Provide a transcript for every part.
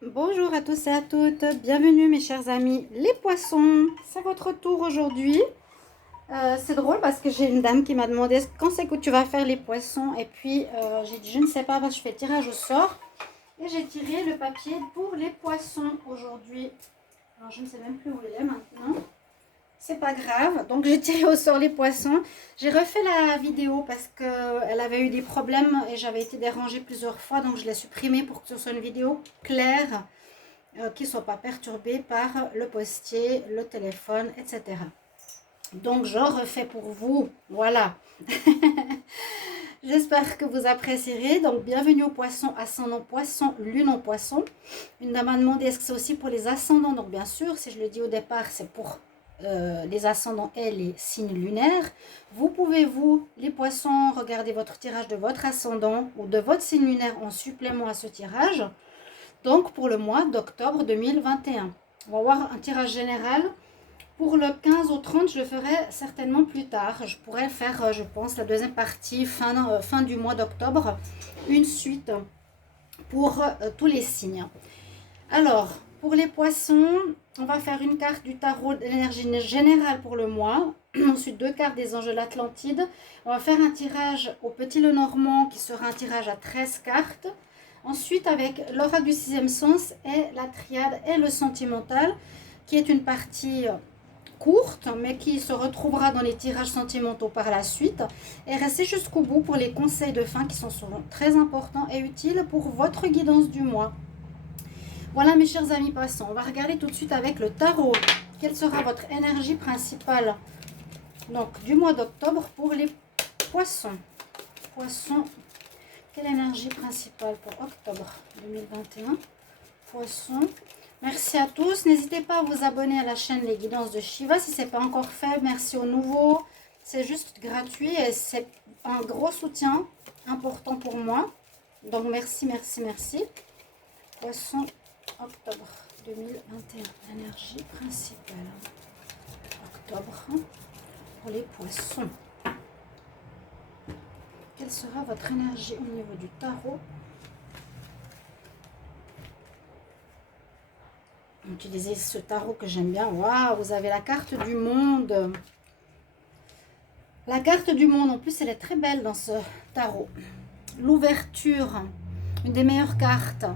Bonjour à tous et à toutes, bienvenue mes chers amis les poissons, c'est votre tour aujourd'hui. C'est drôle parce que j'ai une dame qui m'a demandé quand c'est que tu vas faire les poissons et puis j'ai dit je ne sais pas parce que je fais tirage au sort et j'ai tiré le papier pour les poissons aujourd'hui. Alors je ne sais même plus où il est maintenant. C'est pas grave, donc j'ai tiré au sort les poissons. J'ai refait la vidéo parce qu'elle avait eu des problèmes et j'avais été dérangée plusieurs fois, donc je l'ai supprimée pour que ce soit une vidéo claire, qui ne soit pas perturbée par le postier, le téléphone, etc. Donc je refais pour vous, voilà. J'espère que vous apprécierez. Donc bienvenue aux poissons, ascendant poisson, lune en poisson. Une dame m'a demandé est-ce que c'est aussi pour les ascendants. Donc bien sûr, si je le dis au départ, c'est pour les ascendants et les signes lunaires. Vous pouvez, vous, les poissons, regarder votre tirage de votre ascendant ou de votre signe lunaire en supplément à ce tirage. Donc pour le mois d'octobre 2021. On va voir un tirage général. Pour le 15 au 30, je le ferai certainement plus tard. Je pourrais faire, je pense, la deuxième partie fin du mois d'octobre. Une suite pour tous les signes. Alors, pour les poissons, on va faire une carte du tarot de l'énergie générale pour le mois. Ensuite, deux cartes des anges de l'Atlantide. On va faire un tirage au Petit Lenormand qui sera un tirage à 13 cartes. Ensuite, avec l'oracle du sixième sens et la triade et le sentimental, qui est une partie courte, mais qui se retrouvera dans les tirages sentimentaux par la suite. Et restez jusqu'au bout pour les conseils de fin qui sont souvent très importants et utiles pour votre guidance du mois. Voilà mes chers amis passants, on va regarder tout de suite avec le tarot. Quelle sera votre énergie principale donc du mois d'octobre pour les poissons. Poissons, quelle énergie principale pour octobre 2021? Poissons. Merci à tous. N'hésitez pas à vous abonner à la chaîne Les Guidances de Shiva si ce n'est pas encore fait. Merci aux nouveaux. C'est juste gratuit et c'est un gros soutien important pour moi. Donc merci, merci, merci. Poisson, octobre 2021. Énergie principale. Octobre pour les poissons. Quelle sera votre énergie au niveau du tarot? Utilisez ce tarot que j'aime bien. Waouh, vous avez la carte du monde. La carte du monde, en plus, elle est très belle dans ce tarot. L'ouverture, une des meilleures cartes.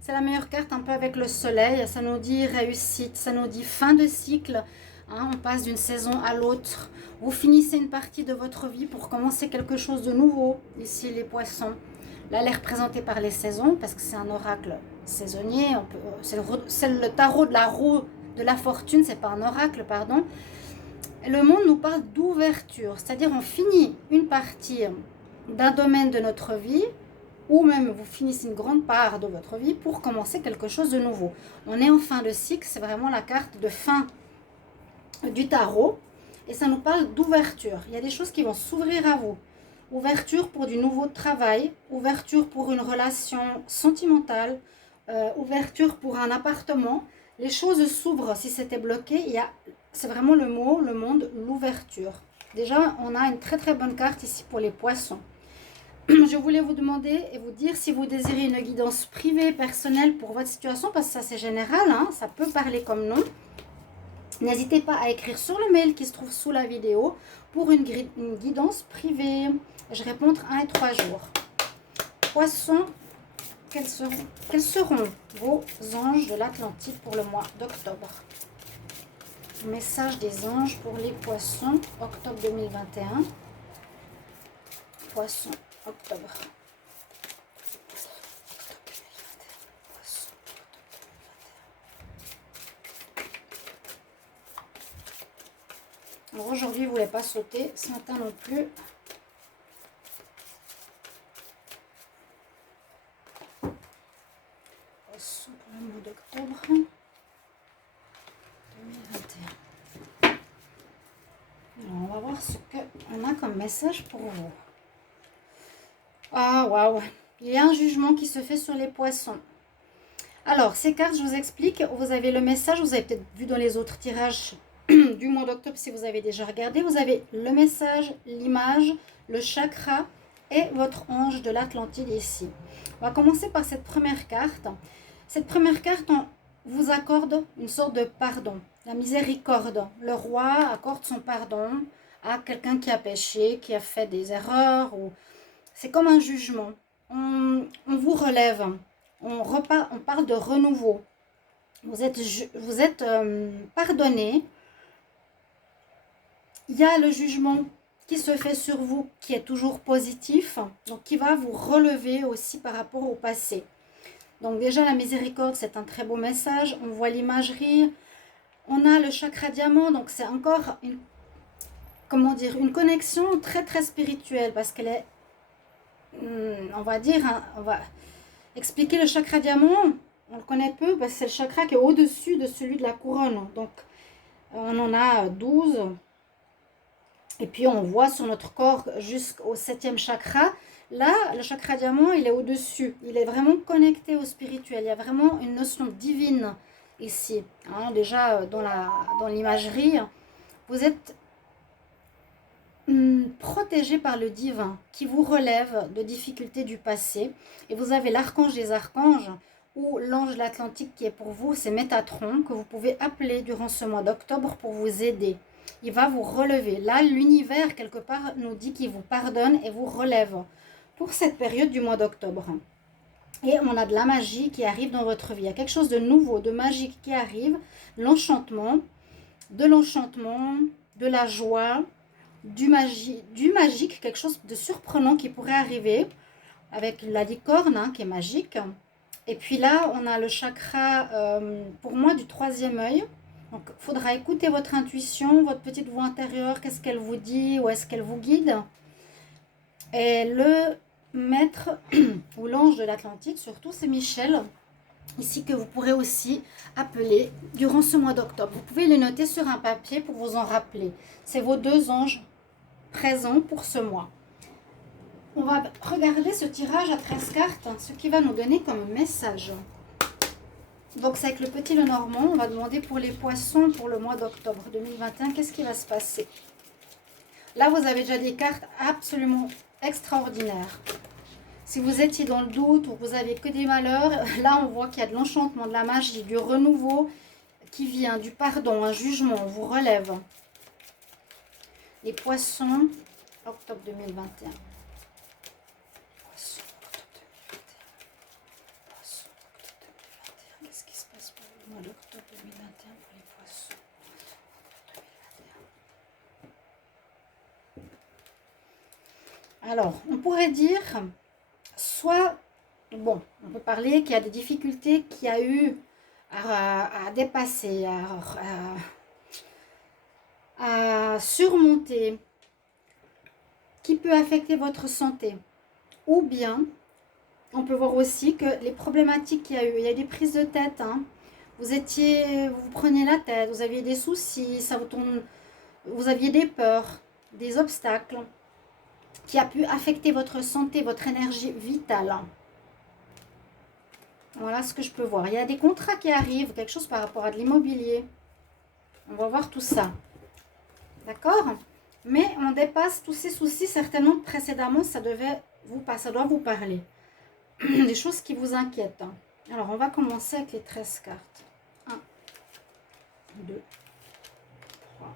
C'est la meilleure carte un peu avec le soleil. Ça nous dit réussite, ça nous dit fin de cycle. Hein, on passe d'une saison à l'autre. Vous finissez une partie de votre vie pour commencer quelque chose de nouveau. Ici, les poissons. Là, elle est représentée par les saisons parce que c'est un oracle saisonnier. C'est le tarot de la roue de la fortune, c'est pas un oracle, pardon. Le monde nous parle d'ouverture, c'est-à-dire on finit une partie d'un domaine de notre vie ou même vous finissez une grande part de votre vie pour commencer quelque chose de nouveau. On est en fin de cycle, c'est vraiment la carte de fin du tarot et ça nous parle d'ouverture. Il y a des choses qui vont s'ouvrir à vous. Ouverture pour du nouveau travail, ouverture pour une relation sentimentale, ouverture pour un appartement. Les choses s'ouvrent. Si c'était bloqué, c'est vraiment le mot, le monde, l'ouverture. Déjà, on a une très très bonne carte ici pour les poissons. Je voulais vous demander et vous dire si vous désirez une guidance privée, personnelle pour votre situation, parce que ça c'est général, hein, ça peut parler comme nom. N'hésitez pas à écrire sur le mail qui se trouve sous la vidéo pour une guidance privée. Je réponds entre 1 et 3 jours. Poissons, quels seront vos anges de l'Atlantide pour le mois d'octobre? Message des anges pour les poissons, octobre 2021. Poissons, octobre. Alors aujourd'hui, vous ne voulez pas sauter, ce matin non plus. Poisson pour le mois d'octobre 2021. Alors, on va voir ce qu'on a comme message pour vous. Ah, waouh! Il y a un jugement qui se fait sur les poissons. Alors, ces cartes, je vous explique. Vous avez le message, vous avez peut-être vu dans les autres tirages du mois d'octobre si vous avez déjà regardé. Vous avez le message, l'image, le chakra et votre ange de l'Atlantide ici. On va commencer par cette première carte. Cette première carte vous accorde une sorte de pardon, la miséricorde. Le roi accorde son pardon à quelqu'un qui a péché, qui a fait des erreurs. C'est comme un jugement. On vous relève. On parle de renouveau. Vous êtes pardonné. Il y a le jugement qui se fait sur vous, qui est toujours positif, donc qui va vous relever aussi par rapport au passé. Donc déjà, la miséricorde, c'est un très beau message. On voit l'imagerie. On a le chakra diamant, donc c'est encore une connexion très très spirituelle, parce qu'elle est, on va dire, on va expliquer le chakra diamant. On le connaît peu, parce que c'est le chakra qui est au-dessus de celui de la couronne. Donc, on en a 12. Et puis, on voit sur notre corps jusqu'au 7e chakra. Là, le chakra diamant, il est au-dessus. Il est vraiment connecté au spirituel. Il y a vraiment une notion divine ici. Hein, déjà, dans l'imagerie, vous êtes protégé par le divin qui vous relève de difficultés du passé. Et vous avez l'archange des archanges ou l'ange de l'Atlantique qui est pour vous, c'est Métatron, que vous pouvez appeler durant ce mois d'octobre pour vous aider. Il va vous relever. Là, l'univers, quelque part, nous dit qu'il vous pardonne et vous relève pour cette période du mois d'octobre. Et on a de la magie qui arrive dans votre vie. Il y a quelque chose de nouveau, de magique qui arrive. L'enchantement, de la joie, du magique, quelque chose de surprenant qui pourrait arriver avec la licorne hein, qui est magique. Et puis là, on a le chakra, pour moi, du 3e œil. Donc, il faudra écouter votre intuition, votre petite voix intérieure, qu'est-ce qu'elle vous dit, où est-ce qu'elle vous guide. Et le maître ou l'ange de l'Atlantique, surtout, c'est Michel, ici que vous pourrez aussi appeler durant ce mois d'octobre. Vous pouvez le noter sur un papier pour vous en rappeler. C'est vos 2 anges présents pour ce mois. On va regarder ce tirage à 13 cartes, ce qui va nous donner comme message. Donc c'est avec le petit Lenormand, on va demander pour les poissons pour le mois d'octobre 2021, qu'est-ce qui va se passer? Là, vous avez déjà des cartes absolument extraordinaires. Si vous étiez dans le doute ou vous avez que des malheurs, là on voit qu'il y a de l'enchantement, de la magie, du renouveau qui vient, du pardon, un jugement, on vous relève. Les poissons, octobre 2021. Qu'est-ce qui se passe pour le mois d'octobre 2021 pour les poissons? Alors, on pourrait dire, soit, bon, on peut parler qu'il y a des difficultés qu'il y a eu à dépasser, à surmonter, qui peut affecter votre santé. Ou bien, on peut voir aussi que les problématiques qu'il y a eu, il y a des prises de tête, hein. Vous preniez la tête, vous aviez des soucis, ça vous tourne, vous aviez des peurs, des obstacles, qui a pu affecter votre santé, votre énergie vitale. Voilà ce que je peux voir. Il y a des contrats qui arrivent, quelque chose par rapport à de l'immobilier. On va voir tout ça. D'accord? Mais on dépasse tous ces soucis. Certainement, précédemment, ça doit vous parler. Des choses qui vous inquiètent. Alors, on va commencer avec les 13 cartes. 1, 2, 3.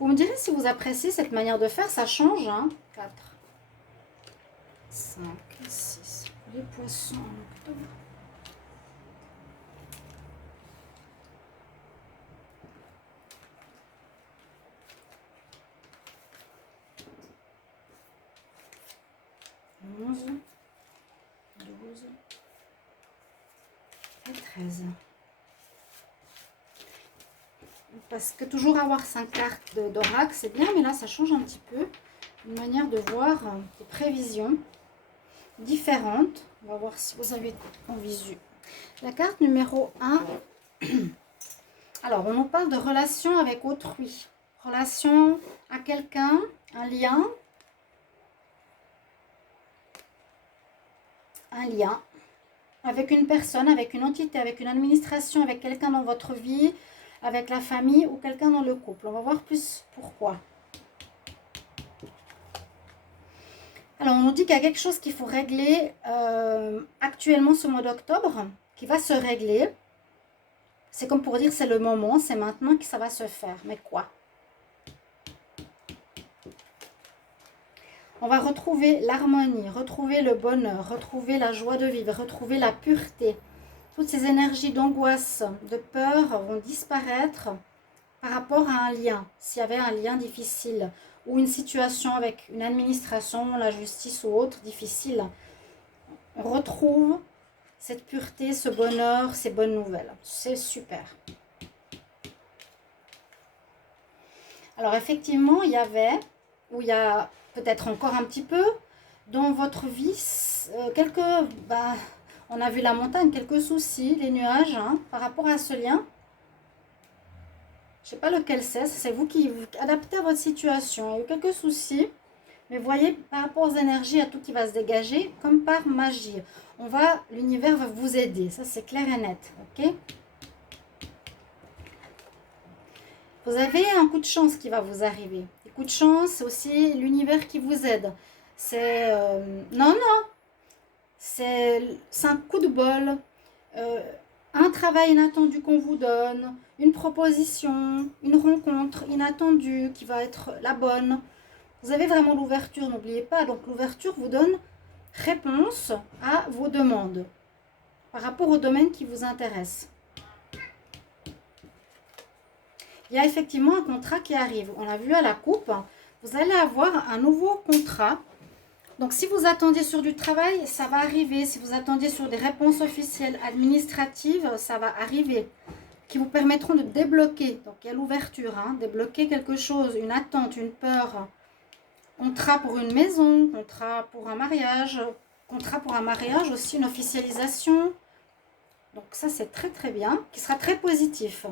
Vous me direz si vous appréciez cette manière de faire. Ça change, hein? 4, 5, 6. Les poissons en octobre. Onze, 12 et 13. Parce que toujours avoir 5 cartes d'oracle, c'est bien, mais là, ça change un petit peu. Une manière de voir des prévisions différentes. On va voir si vous avez en visu. La carte numéro 1. Alors, on nous parle de relation avec autrui. Relation à quelqu'un, un lien. Un lien avec une personne, avec une entité, avec une administration, avec quelqu'un dans votre vie, avec la famille ou quelqu'un dans le couple. On va voir plus pourquoi. Alors, on nous dit qu'il y a quelque chose qu'il faut régler actuellement ce mois d'octobre. qui va se régler. C'est comme pour dire c'est le moment, c'est maintenant que ça va se faire. Mais quoi? On va retrouver l'harmonie, retrouver le bonheur, retrouver la joie de vivre, retrouver la pureté. Toutes ces énergies d'angoisse, de peur vont disparaître par rapport à un lien. S'il y avait un lien difficile ou une situation avec une administration, la justice ou autre difficile, on retrouve cette pureté, ce bonheur, ces bonnes nouvelles. C'est super. Alors effectivement, il y avait, ou il y a peut-être encore un petit peu, dans votre vie, on a vu la montagne, quelques soucis, les nuages, hein, par rapport à ce lien. Je ne sais pas lequel c'est vous qui vous adaptez à votre situation. Il y a eu quelques soucis, mais voyez, par rapport aux énergies, à tout qui va se dégager, comme par magie. L'univers va vous aider, ça c'est clair et net, ok? Vous avez un coup de chance qui va vous arriver. Les coups de chance, c'est aussi l'univers qui vous aide. C'est... non, c'est un coup de bol. Un travail inattendu qu'on vous donne, une proposition, une rencontre inattendue qui va être la bonne. Vous avez vraiment l'ouverture, n'oubliez pas. Donc l'ouverture vous donne réponse à vos demandes par rapport au domaine qui vous intéresse. Il y a effectivement un contrat qui arrive. On l'a vu à la coupe. Vous allez avoir un nouveau contrat. Donc, si vous attendiez sur du travail, ça va arriver. Si vous attendiez sur des réponses officielles administratives, ça va arriver. Qui vous permettront de débloquer. Donc, il y a l'ouverture. Hein, débloquer quelque chose, une attente, une peur. Contrat pour une maison, contrat pour un mariage. Contrat pour un mariage, aussi une officialisation. Donc, ça, c'est très, très bien. Qui sera très positif.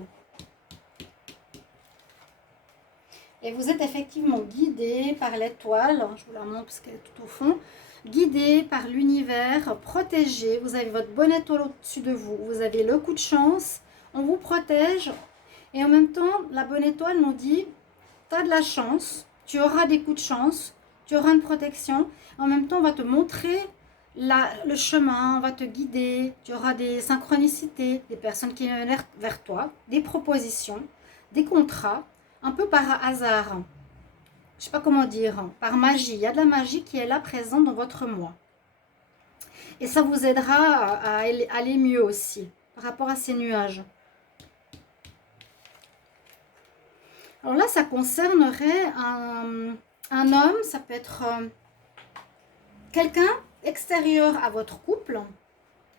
Et vous êtes effectivement guidé par l'étoile, je vous la montre parce qu'elle est tout au fond, guidé par l'univers, protégé, vous avez votre bonne étoile au-dessus de vous, vous avez le coup de chance, on vous protège et en même temps, la bonne étoile nous dit, tu as de la chance, tu auras des coups de chance, tu auras une protection, en même temps, on va te montrer le chemin, on va te guider, tu auras des synchronicités, des personnes qui viennent vers toi, des propositions, des contrats, un peu par hasard, je ne sais pas comment dire, par magie. Il y a de la magie qui est là présente dans votre moi. Et ça vous aidera à aller mieux aussi par rapport à ces nuages. Alors là, ça concernerait un homme, ça peut être quelqu'un extérieur à votre couple.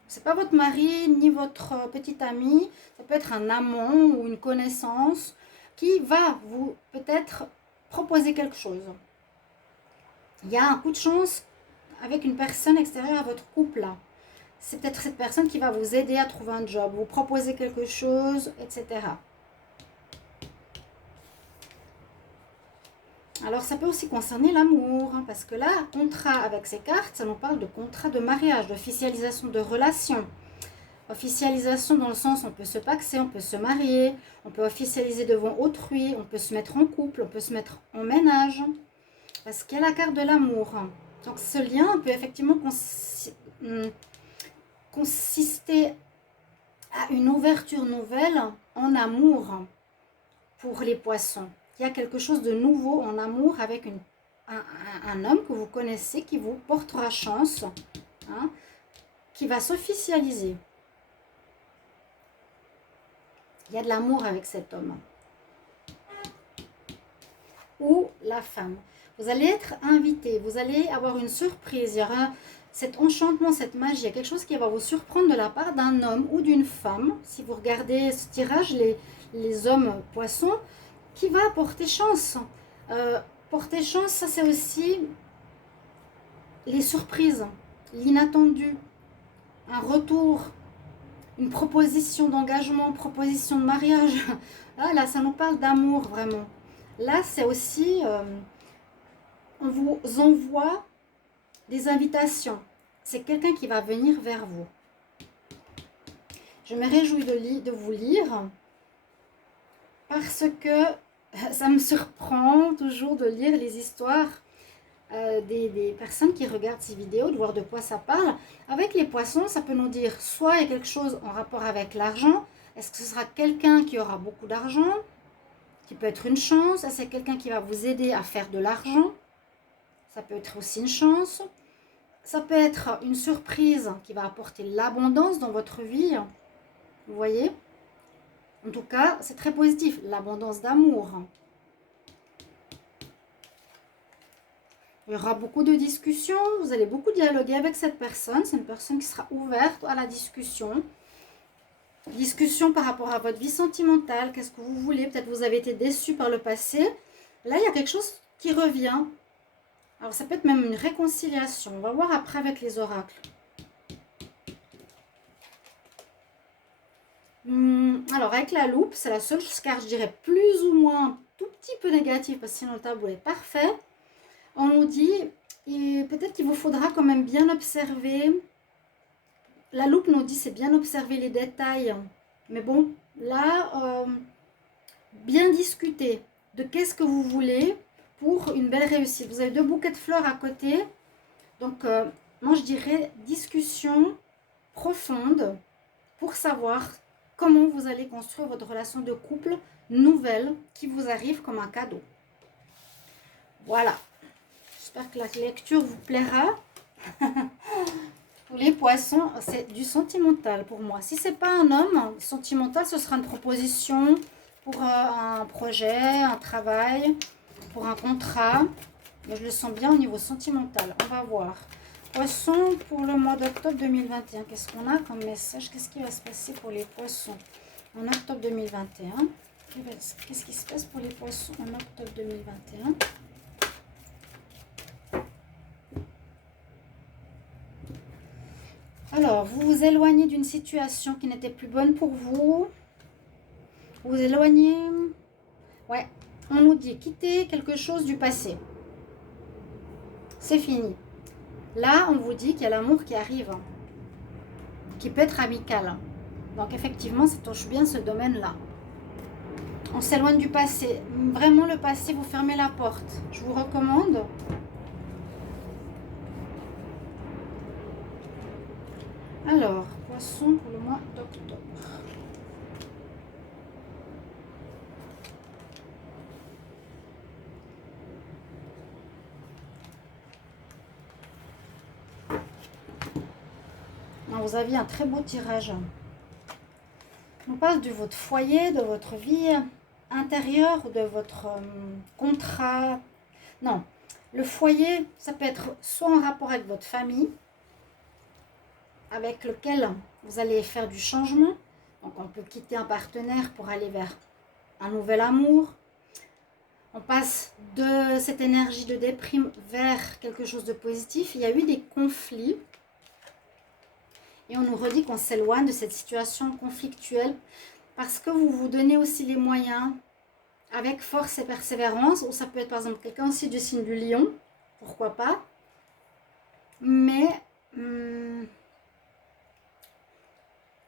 C'est pas votre mari ni votre petit ami, ça peut être un amant ou une connaissance qui va vous peut-être proposer quelque chose. Il y a un coup de chance avec une personne extérieure à votre couple là. C'est peut-être cette personne qui va vous aider à trouver un job, vous proposer quelque chose, etc. Alors ça peut aussi concerner l'amour, hein, parce que là, contrat avec ces cartes, ça nous parle de contrat de mariage, d'officialisation de relation. Officialisation dans le sens, on peut se paxer, on peut se marier, on peut officialiser devant autrui, on peut se mettre en couple, on peut se mettre en ménage. Parce qu'il y a la carte de l'amour. Donc ce lien peut effectivement consister à une ouverture nouvelle en amour pour les poissons. Il y a quelque chose de nouveau en amour avec un homme que vous connaissez qui vous portera chance, hein, qui va s'officialiser. Il y a de l'amour avec cet homme. Ou la femme. Vous allez être invité, vous allez avoir une surprise, il y aura cet enchantement, cette magie, il y a quelque chose qui va vous surprendre de la part d'un homme ou d'une femme. Si vous regardez ce tirage, les hommes poissons, qui va porter chance. Porter chance, ça c'est aussi les surprises, l'inattendu, un retour, une proposition d'engagement, proposition de mariage. Là, ça nous parle d'amour vraiment. Là, c'est aussi, on vous envoie des invitations. C'est quelqu'un qui va venir vers vous. Je me réjouis de vous lire parce que ça me surprend toujours de lire les histoires des personnes qui regardent ces vidéos, de voir de quoi ça parle. Avec les poissons, ça peut nous dire soit il y a quelque chose en rapport avec l'argent. Est-ce que ce sera quelqu'un qui aura beaucoup d'argent, qui peut être une chance? Est-ce que c'est quelqu'un qui va vous aider à faire de l'argent? Ça peut être aussi une chance. Ça peut être une surprise qui va apporter l'abondance dans votre vie. Vous voyez? En tout cas, c'est très positif. L'abondance d'amour. Il y aura beaucoup de discussions. Vous allez beaucoup dialoguer avec cette personne. C'est une personne qui sera ouverte à la discussion. Discussion par rapport à votre vie sentimentale. Qu'est-ce que vous voulez? Peut-être vous avez été déçu par le passé. Là, il y a quelque chose qui revient. Alors, ça peut être même une réconciliation. On va voir après avec les oracles. Alors, avec la loupe, c'est la seule carte, je dirais, plus ou moins un tout petit peu négative, parce que sinon le tableau est parfait. On nous dit, peut-être qu'il vous faudra quand même bien observer. La loupe nous dit, c'est bien observer les détails. Mais bon, là, bien discuter de qu'est-ce que vous voulez pour une belle réussite. Vous avez 2 bouquets de fleurs à côté. Donc, moi, je dirais discussion profonde pour savoir comment vous allez construire votre relation de couple nouvelle qui vous arrive comme un cadeau. Voilà. J'espère que la lecture vous plaira. Pour les poissons, c'est du sentimental pour moi. Si ce n'est pas un homme, sentimental, ce sera une proposition pour un projet, un travail, pour un contrat. Mais je le sens bien au niveau sentimental. On va voir. Poissons pour le mois d'octobre 2021. Qu'est-ce qu'on a comme message? Qu'est-ce qui va se passer pour les poissons en octobre 2021? Qu'est-ce qui se passe pour les poissons en octobre 2021? Alors, vous vous éloignez d'une situation qui n'était plus bonne pour vous. Vous vous éloignez. Ouais, on nous dit quitter quelque chose du passé. C'est fini. Là, on vous dit qu'il y a l'amour qui arrive, qui peut être amical. Donc, effectivement, ça touche bien ce domaine-là. On s'éloigne du passé. Vraiment, le passé, vous fermez la porte. Je vous recommande. Alors, poisson pour le mois d'octobre. Vous aviez un très beau tirage. On parle de votre foyer, de votre vie intérieure, de votre contrat. Non, le foyer, ça peut être soit en rapport avec votre famille, avec lequel vous allez faire du changement. Donc, on peut quitter un partenaire pour aller vers un nouvel amour. On passe de cette énergie de déprime vers quelque chose de positif. Il y a eu des conflits. Et on nous redit qu'on s'éloigne de cette situation conflictuelle parce que vous vous donnez aussi les moyens avec force et persévérance. Ou ça peut être par exemple quelqu'un aussi du signe du lion. Pourquoi pas. Mais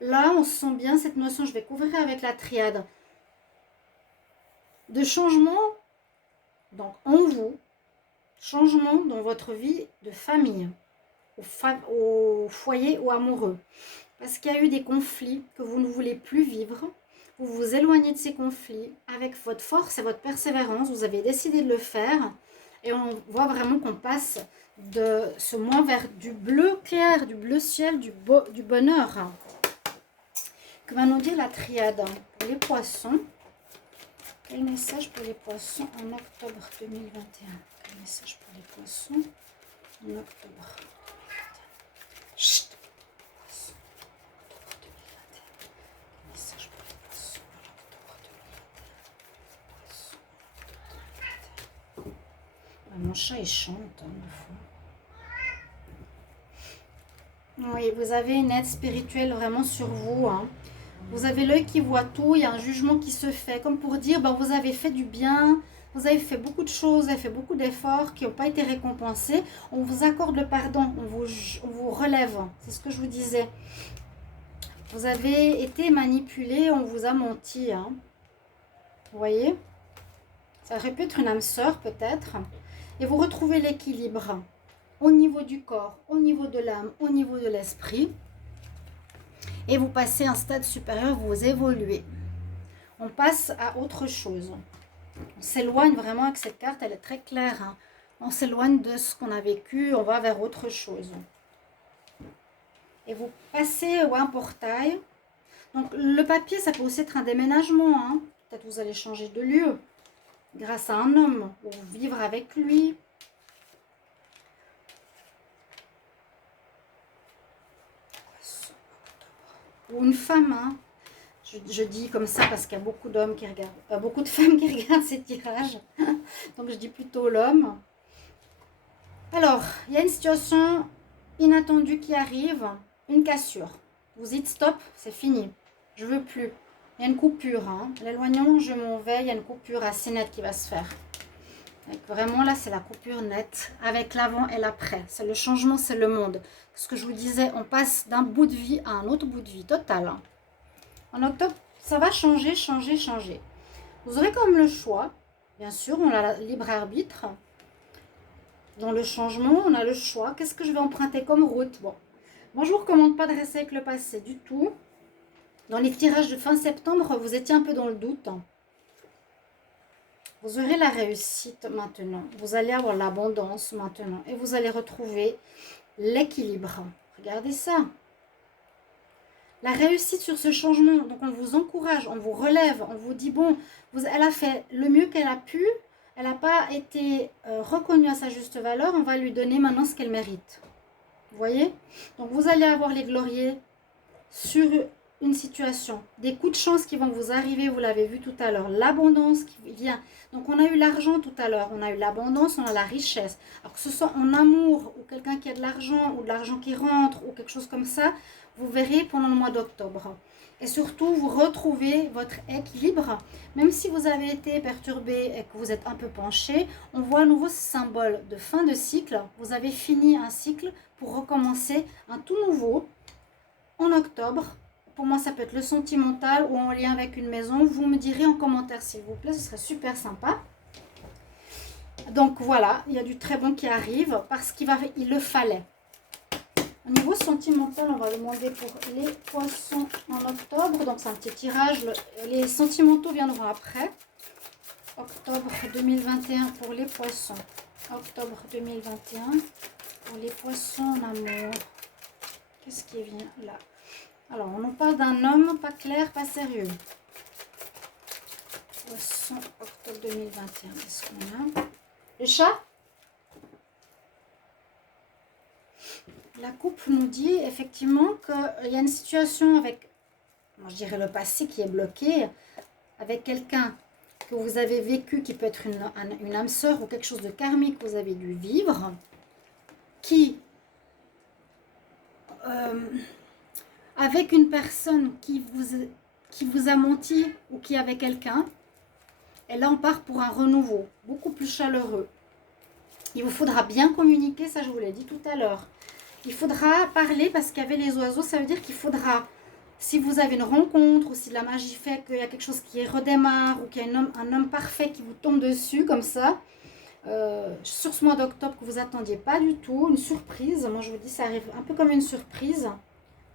là, on sent bien cette notion, je vais couvrir avec la triade, de changement donc en vous, changement dans votre vie de famille, au foyer ou amoureux. Parce qu'il y a eu des conflits que vous ne voulez plus vivre. Vous vous éloignez de ces conflits avec votre force et votre persévérance. Vous avez décidé de le faire. Et on voit vraiment qu'on passe de ce mois vers du bleu clair, du bleu ciel, du bonheur. Que va nous dire la triade pour les poissons? Quel message pour les poissons en octobre 2021? Quel message pour les poissons en octobre 2021? Chut! Poissons, octobre 2021. Quel message pour les poissons en octobre 2021? Poissons, octobre 2021. Ah, mon chat, il chante, des fois. Oui, vous avez une aide spirituelle vraiment sur vous, hein. Vous avez l'œil qui voit tout, il y a un jugement qui se fait, comme pour dire, ben, vous avez fait du bien, vous avez fait beaucoup de choses, vous avez fait beaucoup d'efforts qui n'ont pas été récompensés. On vous accorde le pardon, on vous relève, c'est ce que je vous disais. Vous avez été manipulé, on vous a menti, hein. Vous voyez? Ça aurait pu être une âme sœur peut-être. Et vous retrouvez l'équilibre au niveau du corps, au niveau de l'âme, au niveau de l'esprit. Et vous passez à un stade supérieur, vous évoluez. On passe à autre chose. On s'éloigne vraiment avec cette carte, elle est très claire. Hein. On s'éloigne de ce qu'on a vécu, on va vers autre chose. Et vous passez un portail. Donc le papier, ça peut aussi être un déménagement. Hein. Peut-être vous allez changer de lieu grâce à un homme ou vivre avec lui. Ou une femme. Hein. Je dis comme ça parce qu'il y a beaucoup d'hommes qui regardent, beaucoup de femmes qui regardent ces tirages. Donc je dis plutôt l'homme. Alors, il y a une situation inattendue qui arrive, une cassure. Vous dites stop, c'est fini, je veux plus. Il y a une coupure, hein. L'éloignement, je m'en vais, il y a une coupure assez nette qui va se faire. Donc, vraiment là, c'est la coupure nette avec l'avant et l'après. C'est le changement, c'est le monde. Ce que je vous disais, on passe d'un bout de vie à un autre bout de vie, total. Hein. En octobre, ça va changer, changer, changer. Vous aurez comme le choix, bien sûr, on a le libre arbitre. Dans le changement, on a le choix. Qu'est-ce que je vais emprunter comme route? Bon, moi, je ne vous recommande pas de rester avec le passé du tout. Dans les tirages de fin septembre, vous étiez un peu dans le doute. Vous aurez la réussite maintenant. Vous allez avoir l'abondance maintenant. Et vous allez retrouver l'équilibre. Regardez ça. La réussite sur ce changement. Donc, on vous encourage, on vous relève. On vous dit, bon, elle a fait le mieux qu'elle a pu. Elle n'a pas été reconnue à sa juste valeur. On va lui donner maintenant ce qu'elle mérite. Vous voyez? Donc, vous allez avoir les gloriers sur une situation. Des coups de chance qui vont vous arriver, vous l'avez vu tout à l'heure. L'abondance qui vient. Donc, on a eu l'argent tout à l'heure. On a eu l'abondance, on a la richesse. Alors que ce soit en amour ou quelqu'un qui a de l'argent ou de l'argent qui rentre ou quelque chose comme ça, vous verrez pendant le mois d'octobre. Et surtout, vous retrouvez votre équilibre. Même si vous avez été perturbé et que vous êtes un peu penché, on voit à nouveau ce symbole de fin de cycle. Vous avez fini un cycle pour recommencer un tout nouveau en octobre. Pour moi, ça peut être le sentimental ou en lien avec une maison. Vous me direz en commentaire, s'il vous plaît. Ce serait super sympa. Donc, voilà. Il y a du très bon qui arrive parce qu'il le fallait. Au niveau sentimental, on va demander pour les poissons en octobre. Donc, c'est un petit tirage. Les sentimentaux viendront après. Octobre 2021 pour les poissons. Octobre 2021 pour les poissons en amour. Qu'est-ce qui vient là? Alors, on nous parle d'un homme pas clair, pas sérieux. Poisson, octobre 2021. Qu'est-ce qu'on a? Le chat? La coupe nous dit effectivement qu'il y a une situation avec, moi je dirais le passé qui est bloqué, avec quelqu'un que vous avez vécu, qui peut être une âme sœur ou quelque chose de karmique que vous avez dû vivre, qui, avec une personne qui vous a menti ou qui est avec quelqu'un, et là on part pour un renouveau, beaucoup plus chaleureux. Il vous faudra bien communiquer, ça je vous l'ai dit tout à l'heure. Il faudra parler parce qu'il y avait les oiseaux, ça veut dire qu'il faudra, si vous avez une rencontre ou si la magie fait qu'il y a quelque chose qui redémarre ou qu'il y a un homme parfait qui vous tombe dessus comme ça, sur ce mois d'octobre que vous attendiez pas du tout, une surprise, moi je vous dis ça arrive un peu comme une surprise,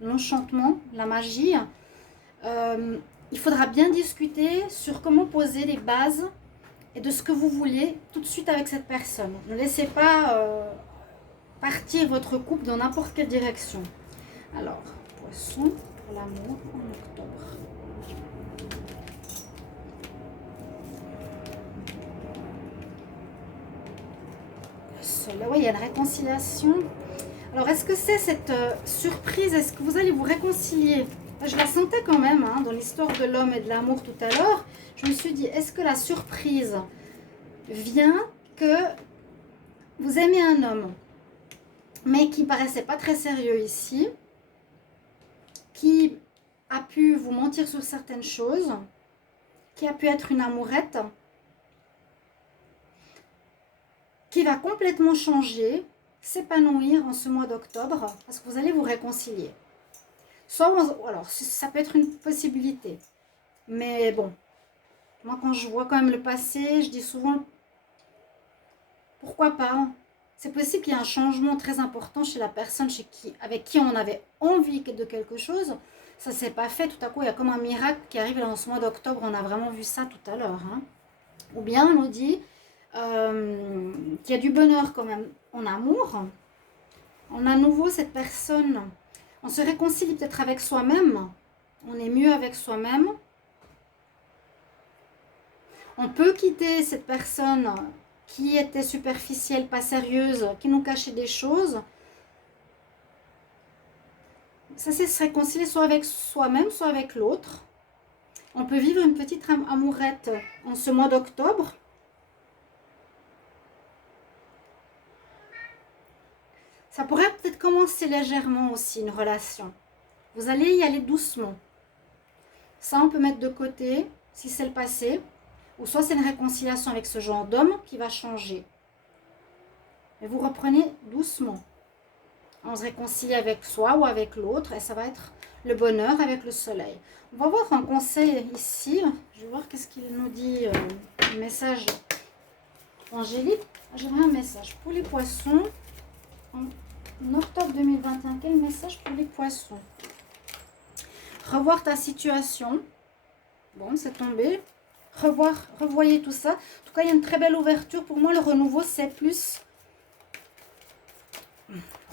l'enchantement, la magie, il faudra bien discuter sur comment poser les bases et de ce que vous voulez tout de suite avec cette personne. Ne laissez pas partir votre couple dans n'importe quelle direction. Alors, poisson pour l'amour en octobre. Oui, il y a une réconciliation. Alors, est-ce que c'est cette surprise? Est-ce que vous allez vous réconcilier? Je la sentais quand même hein, dans l'histoire de l'homme et de l'amour tout à l'heure. Je me suis dit, est-ce que la surprise vient que vous aimez un homme mais qui paraissait pas très sérieux ici, qui a pu vous mentir sur certaines choses, qui a pu être une amourette, qui va complètement changer, s'épanouir en ce mois d'octobre, parce que vous allez vous réconcilier. Soit, alors, ça peut être une possibilité, mais bon, moi quand je vois quand même le passé, je dis souvent, Pourquoi pas, hein? C'est possible qu'il y ait un changement très important chez la personne avec qui on avait envie de quelque chose. Ça ne s'est pas fait. Tout à coup, il y a comme un miracle qui arrive là, en ce mois d'octobre. On a vraiment vu ça tout à l'heure, hein. Ou bien on nous dit qu'il y a du bonheur quand même en amour. On a à nouveau cette personne. On se réconcilie peut-être avec soi-même. On est mieux avec soi-même. On peut quitter cette personne qui était superficielle, pas sérieuse, qui nous cachait des choses. Ça, c'est se réconcilier soit avec soi-même, soit avec l'autre. On peut vivre une petite amourette en ce mois d'octobre. Ça pourrait peut-être commencer légèrement aussi, une relation. Vous allez y aller doucement. Ça, on peut mettre de côté, si c'est le passé. Ou soit c'est une réconciliation avec ce genre d'homme qui va changer. Mais vous reprenez doucement. On se réconcilie avec soi ou avec l'autre. Et ça va être le bonheur avec le soleil. On va voir un conseil ici. Je vais voir qu'est-ce qu'il nous dit. Un message angélique. J'aimerais un message pour les poissons. En octobre 2021, quel message pour les poissons? Revoir ta situation. Bon, c'est tombé. Revoyez tout ça. En tout cas, il y a une très belle ouverture. Pour moi, le renouveau, c'est plus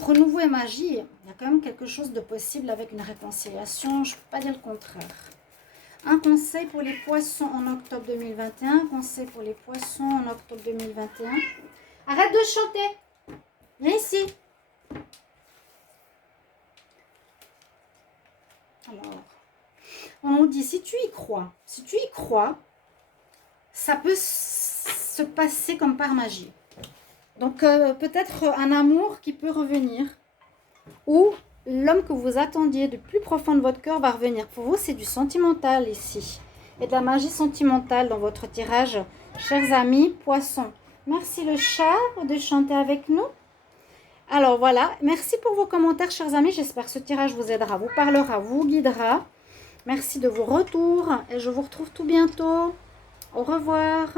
renouveau et magie. Il y a quand même quelque chose de possible avec une réconciliation. Je ne peux pas dire le contraire. Un conseil pour les poissons en octobre 2021. Conseil pour les poissons en octobre 2021. Arrête de chanter. Viens ici. Alors, on nous dit, si tu y crois, ça peut se passer comme par magie. Donc, peut-être un amour qui peut revenir. Ou l'homme que vous attendiez de plus profond de votre cœur va revenir. Pour vous, c'est du sentimental ici. Et de la magie sentimentale dans votre tirage. Chers amis, poissons. Merci le chat de chanter avec nous. Alors voilà, merci pour vos commentaires, chers amis. J'espère que ce tirage vous aidera, vous parlera, vous guidera. Merci de vos retours et je vous retrouve tout bientôt. Au revoir.